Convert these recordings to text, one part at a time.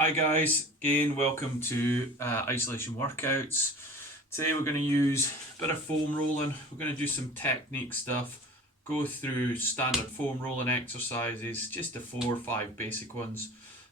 Hi guys, again welcome to isolation workouts. Today we're going to use a bit of foam rolling. We're going to do some technique stuff, go through standard foam rolling exercises, just the 4 or 5 basic ones.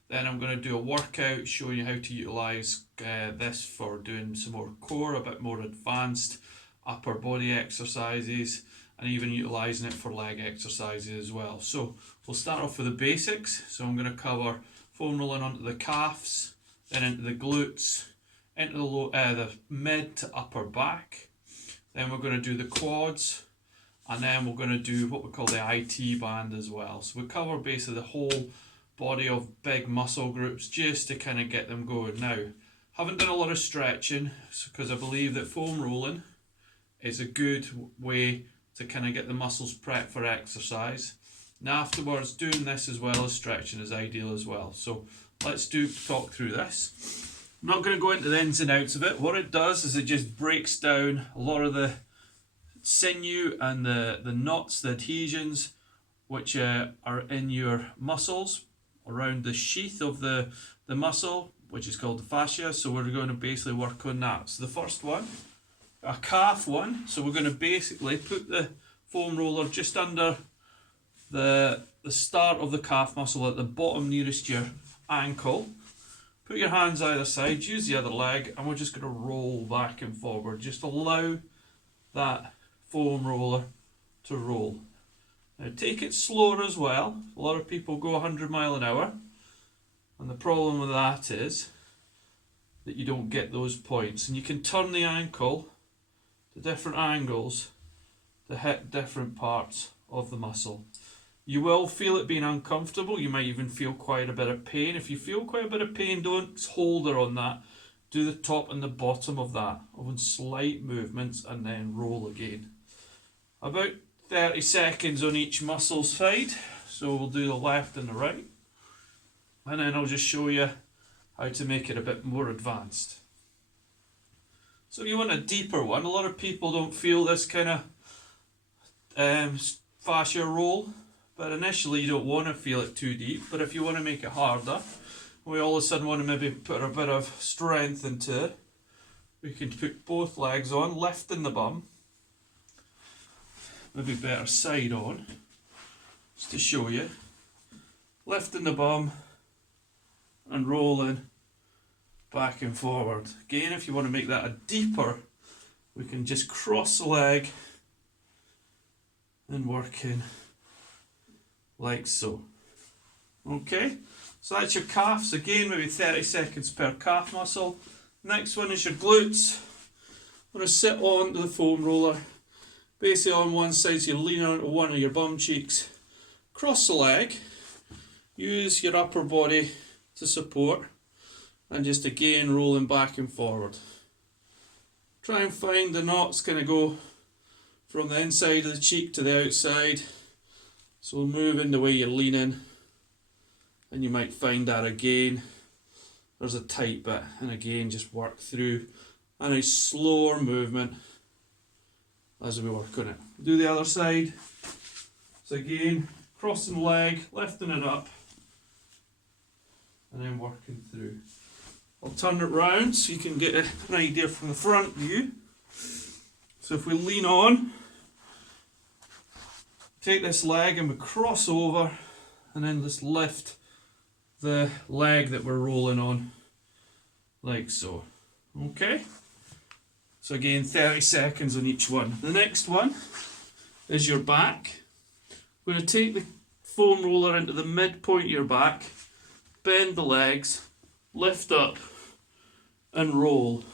Then I'm going to do a workout showing you how to utilise this for doing some more core, a bit more advanced upper body exercises, and even utilising it for leg exercises as well. So we'll start off with the basics. So I'm going to cover foam rolling onto the calves, then into the glutes, into the mid to upper back. Then we're going to do the quads, and then we're going to do what we call the IT band as well. So we cover basically the whole body of big muscle groups just to kind of get them going. Now, haven't done a lot of stretching because I believe that foam rolling is a good way to kind of get the muscles prepped for exercise. And afterwards, doing this as well as stretching is ideal as well. So let's talk through this. I'm not going to go into the ins and outs of it. What it does is it just breaks down a lot of the sinew and the knots, the adhesions, which are in your muscles around the sheath of the muscle, which is called the fascia. So we're going to basically work on that. So the first one, a calf one. So we're going to basically put the foam roller just under the start of the calf muscle at the bottom nearest your ankle. Put your hands either side, use the other leg, and we're just going to roll back and forward. Just allow that foam roller to roll. Now take it slower as well. A lot of people go 100 miles an hour, and the problem with that is that you don't get those points. And you can turn the ankle to different angles to hit different parts of the muscle. You will feel it being uncomfortable. You might even feel quite a bit of pain. If you feel quite a bit of pain, don't hold her on that. Do the top and the bottom of that, with slight movements, and then roll again. About 30 seconds on each muscle side. So we'll do the left and the right. And then I'll just show you how to make it a bit more advanced. So if you want a deeper one, a lot of people don't feel this kind of fascia roll. But initially you don't want to feel it too deep. But if you want to make it harder, we all of a sudden want to maybe put a bit of strength into it, we can put both legs on, lifting the bum, maybe better side on, just to show you. Lifting the bum and rolling back and forward. Again, if you want to make that a deeper, we can just cross the leg and work in like so. Okay, so that's your calves. Again, maybe 30 seconds per calf muscle. Next one is your glutes. I'm going to sit on the foam roller, basically on one side, so you lean onto one of your bum cheeks. Cross the leg, use your upper body to support, and just again rolling back and forward. Try and find the knots kind of go from the inside of the cheek to the outside. So we'll move in the way you're leaning, and you might find that again there's a tight bit, and again just work through, and a slower movement as we work on it. Do the other side. So again, crossing the leg, lifting it up, and then working through. I'll turn it round so you can get an idea from the front view. So if we lean on, take this leg and we cross over, and then just lift the leg that we're rolling on, like so. Okay? So again, 30 seconds on each one. The next one is your back. We're going to take the foam roller into the midpoint of your back, bend the legs, lift up, and roll.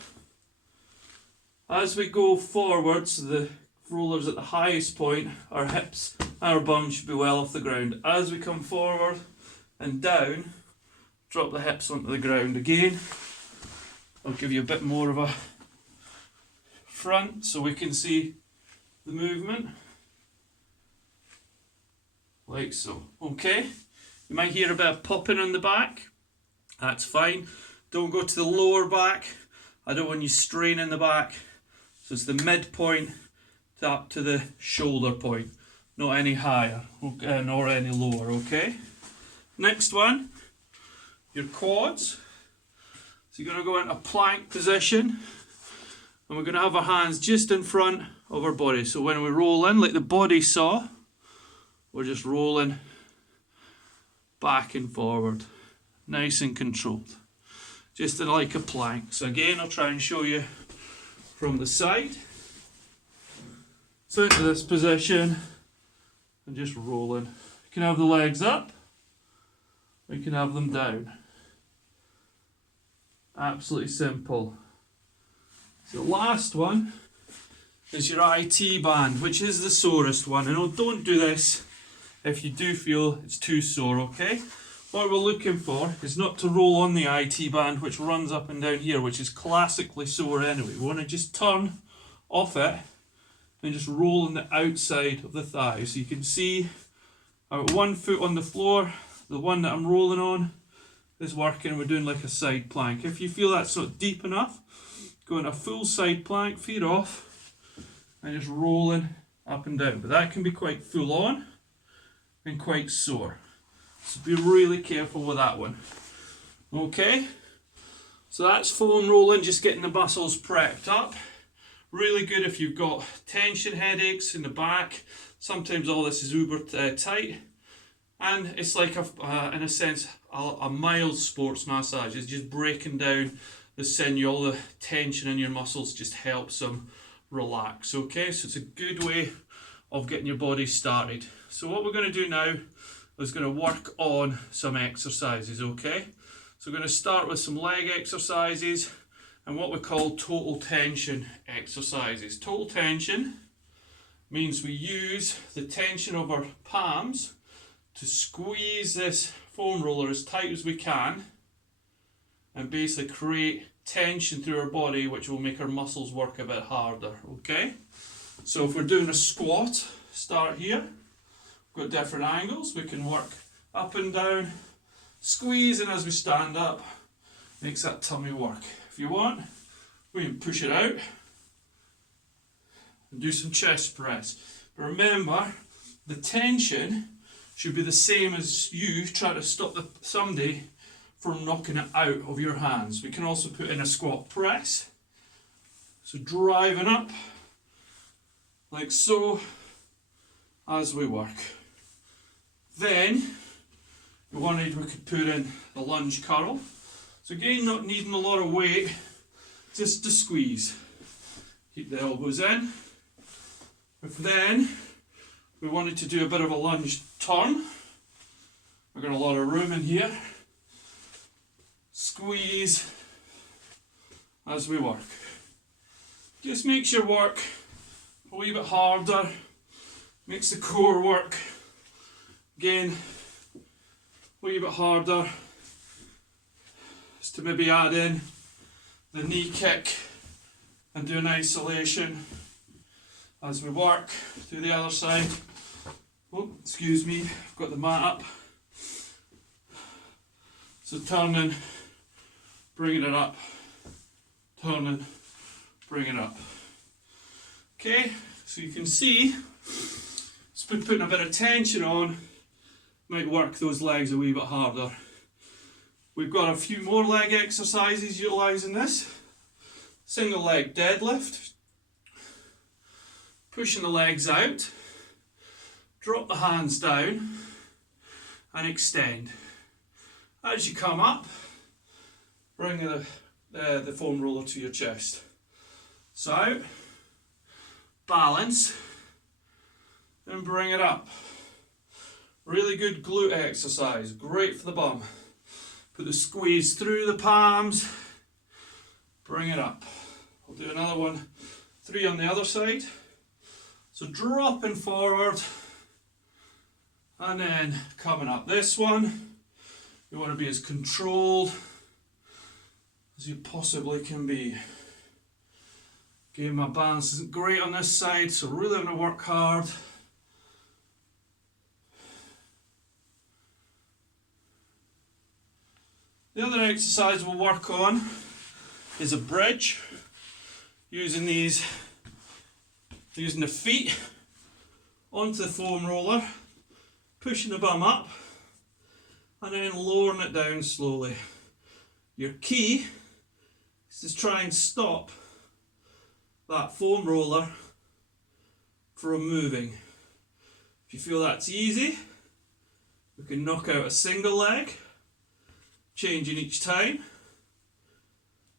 As we go forwards, the roller's at the highest point, our hips and our bum should be well off the ground. As we come forward and down, drop the hips onto the ground again. I'll give you a bit more of a front so we can see the movement, like so. Okay, you might hear a bit of popping on the back. That's fine. Don't go to the lower back. I don't want you straining the back. So it's the midpoint up to the shoulder point, not any higher nor any lower. Okay, next one, your quads. So you're going to go into a plank position, and we're going to have our hands just in front of our body. So when we roll in, like the body saw, we're just rolling back and forward, nice and controlled, just like a plank. So again, I'll try and show you from the side. So into this position and just rolling. You can have the legs up, or you can have them down. Absolutely simple. So the last one is your IT band, which is the sorest one. And don't do this if you do feel it's too sore, okay? What we're looking for is not to roll on the IT band, which runs up and down here, which is classically sore anyway. We want to just turn off it and just roll on the outside of the thigh. So you can see I've got 1 foot on the floor, the one that I'm rolling on is working. We're doing like a side plank. If you feel that's not deep enough, go in a full side plank, feet off, and just rolling up and down. But that can be quite full on and quite sore. So be really careful with that one. Okay, so that's foam rolling, just getting the muscles prepped up. Really good if you've got tension headaches in the back. Sometimes all this is uber tight. And it's like, in a sense, a mild sports massage. It's just breaking down the sinew, all the tension in your muscles just helps them relax. Okay, so it's a good way of getting your body started. So what we're going to do now is going to work on some exercises, okay? So we're going to start with some leg exercises and what we call total tension exercises. Total tension means we use the tension of our palms to squeeze this foam roller as tight as we can and basically create tension through our body, which will make our muscles work a bit harder, okay? So if we're doing a squat, start here. We've got different angles. We can work up and down, squeezing as we stand up, makes that tummy work. If you want, we can push it out and do some chest press. But remember, the tension should be the same as you try to stop somebody from knocking it out of your hands. We can also put in a squat press. So driving up, like so, as we work. Then, we could put in the lunge curl. So again, not needing a lot of weight, just to squeeze. Keep the elbows in. If then we wanted to do a bit of a lunge turn, we've got a lot of room in here. Squeeze as we work. Just makes your work a wee bit harder, makes the core work again a wee bit harder. Just to maybe add in the knee kick and do an isolation as we work to the other side. Oh, excuse me, I've got the mat up. So turning, bringing it up, turning, bring it up. Okay, so you can see, it's putting a bit of tension on, might work those legs a wee bit harder. We've got a few more leg exercises utilising this. Single leg deadlift, pushing the legs out, drop the hands down and extend. As you come up, bring the foam roller to your chest. So out, balance, and bring it up. Really good glute exercise, great for the bum. Put the squeeze through the palms, bring it up. I'll do another one, 3 on the other side. So dropping forward, and then coming up. This one, you want to be as controlled as you possibly can be. Again, my balance isn't great on this side, so really going to work hard. The other exercise we'll work on is a bridge, using the feet onto the foam roller, pushing the bum up, and then lowering it down slowly. Your key is to try and stop that foam roller from moving. If you feel that's easy, we can knock out a single leg, changing each time,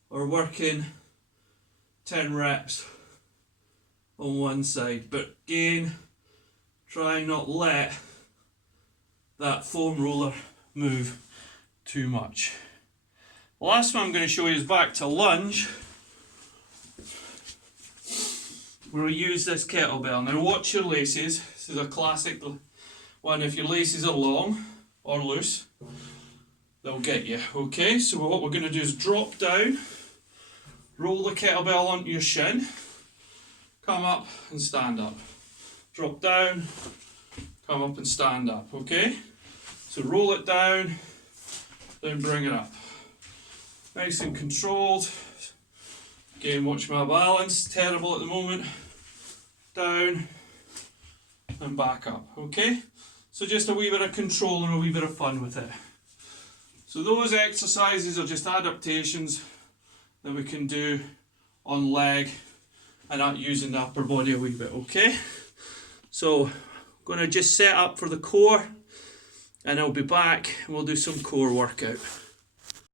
or working 10 reps on one side. But again, try and not let that foam roller move too much. The last one I'm going to show you is back to lunge, where we use this kettlebell. Now watch your laces. This is a classic one. If your laces are long or loose, they'll get you. Okay, so what we're going to do is drop down, roll the kettlebell onto your shin, come up and stand up. Drop down, come up and stand up, okay? So roll it down, then bring it up. Nice and controlled. Again, watch my balance, terrible at the moment. Down and back up, okay? So just a wee bit of control and a wee bit of fun with it. So those exercises are just adaptations that we can do on leg and not using the upper body a wee bit, okay? So I'm going to just set up for the core, and I'll be back and we'll do some core workout.